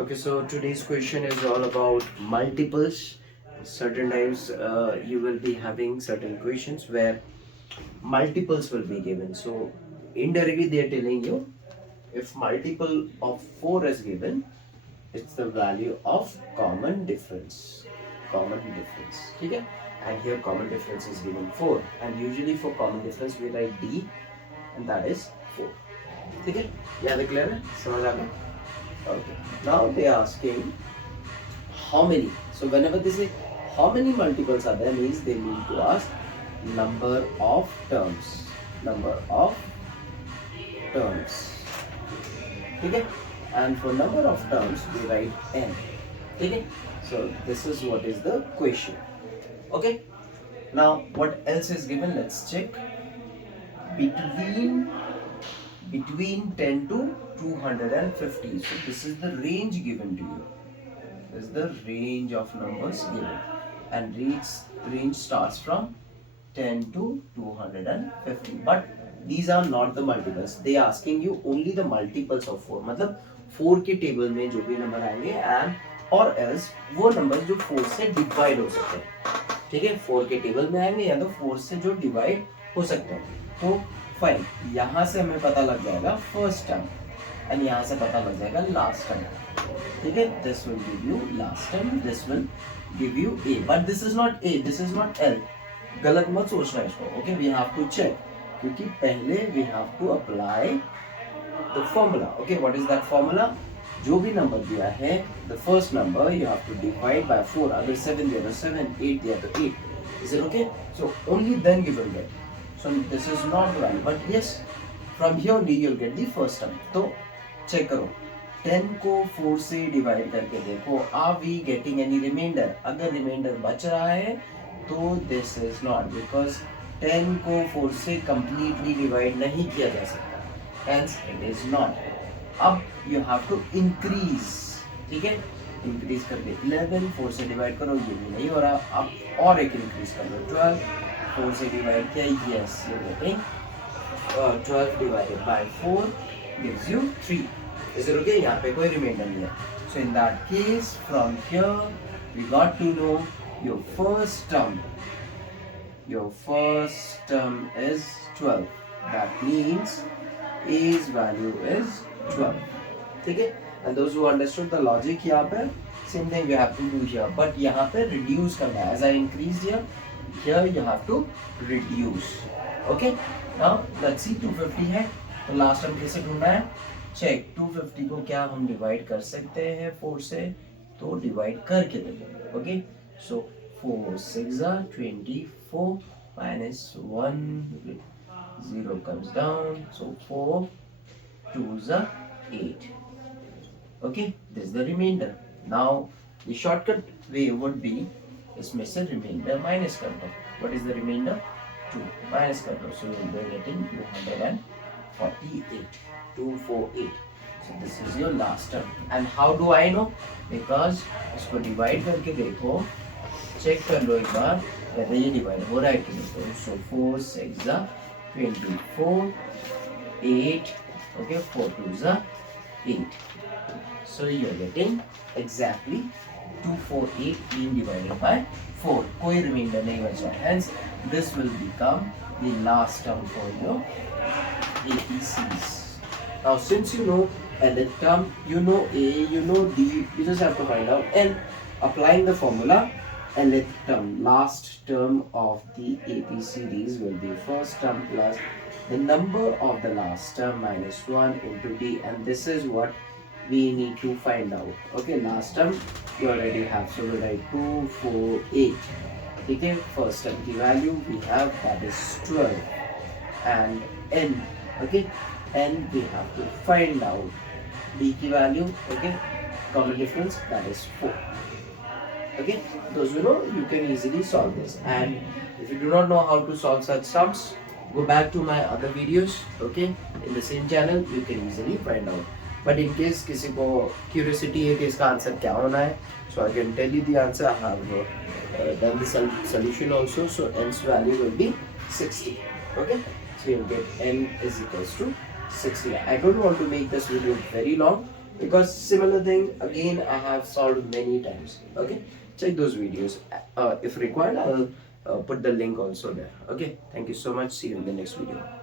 Okay, so today's question is all about multiples. Certain times you will be having certain questions where multiples will be given. So indirectly they are telling you if multiple of 4 is given, it's the value of common difference. Common difference. Okay? And here common difference is given 4. And usually for common difference we write D and that is 4. Okay? याद है clear है? समझ आ गया? Okay. Now they are asking how many. So whenever they say how many multiples are there means they need to ask number of terms. Number of terms. Okay? And for number of terms we write n. Okay? So this is what is the question. Okay? Now what else is given? Let's check. Between 10 to 250. So this is the range given to you. This is the range of numbers given. And range starts from 10 to 250. But these are not the multiples. They are asking you only the multiples of 4. मतलब 4 के table में जो भी number आएंगे and or else वो number जो 4 से divide हो सकते हैं. ठीक है, 4 के टेबल में आएंगे या तो 4 से जो डिवाइड हो सकते हैं. तो फाइन, यहाँ से हमें पता लग जाएगा फर्स्ट टर्म एंड यहाँ से पता लग जाएगा लास्ट टर्म. ठीक है, this will give you last term, this will give you A, but this is not A, this is not L. गलत मत सोचना इसको. Okay, we have to check क्योंकि पहले we have to apply the formula. Okay, what is that formula? जो भी number दिया है the first number you have to divide by 4. अगर 7 दिया तो 7, 8 दिया तो 8. Is it okay? So only then you will get. So this is not right, but yes, from here only you'll get the first term. तो check करो, 10 को 4 से divide करके देखो, are we getting any remainder? अगर remainder बच रहा है तो this is not, because 10 को 4 से completely divide नहीं किया जा सकता, hence it is not. अब you have to increase. ठीक है, increase करके 11 4 से डिवाइड करो, ये भी नहीं हो रहा. अब और एक increase कर लो, 12 4 से डिवाइड किया, yes you're getting 12 divided by 4 gives you 3. Is it okay? यहाँ पे कोई रिमाइंडर नहीं है. So in that case from here we got to know your first term. Your first term is 12. That means A's value is 12. ठीक है? And those who understood the logic यहाँ पे same thing we have to do here. But यहाँ पे reduce करना है. As I increased here you have to reduce. Okay, now let's see 250 है तो लास्ट टर्म कैसे ढूंढना है? चेक, 250 को क्या हम डिवाइड कर सकते हैं 4 से? तो डिवाइड करके देखो. Okay, so 4 6 are 24 minus 1 0 comes down, so 4 2s are 8. Okay, this is the remainder. Now the shortcut way would be इसमें से रिमाइंडर माइनस कर दो. What is the remainder? 2 minus कर दो, so you will be getting 248. 248. So this is your last term. And how do I know? Because इसको divide करके देखो, check कर लो एक बार whether ये डिवाइड हो रहा है कि नहीं. सो 4 6 are 24, 8, okay, 4 2s are 8. So you are getting exactly 248 being divided by 4. कोई रिमाइंडर नहीं बचा. Hence this will become the last term for your APCs. Now since you know nth term, you know A, you know D, you just have to find out n. Applying the formula, nth term, last term of the AP series will be first term plus the number of the last term minus 1 into D, and this is what we need to find out. Okay, last term you already have, so we write 248. Okay, first term की value we have, that is 12, and n, okay, n we have to find out. D की value, okay, common difference, that is 4. Okay, those you know, you can easily solve this. And if you do not know how to solve such sums, go back to my other videos. Okay, in the same channel you can easily find out. But in case किसी को curiosity है कि इसका answer क्या होना है, so I can tell you the answer. I have done the solution also. So n's value will be 60. Okay, so you'll get n is equals to 60. I don't want to make this video very long. because similar thing again I have solved many times. Okay, check those videos. If required, I'll put the link also there. Okay, thank you so much. See you in the next video.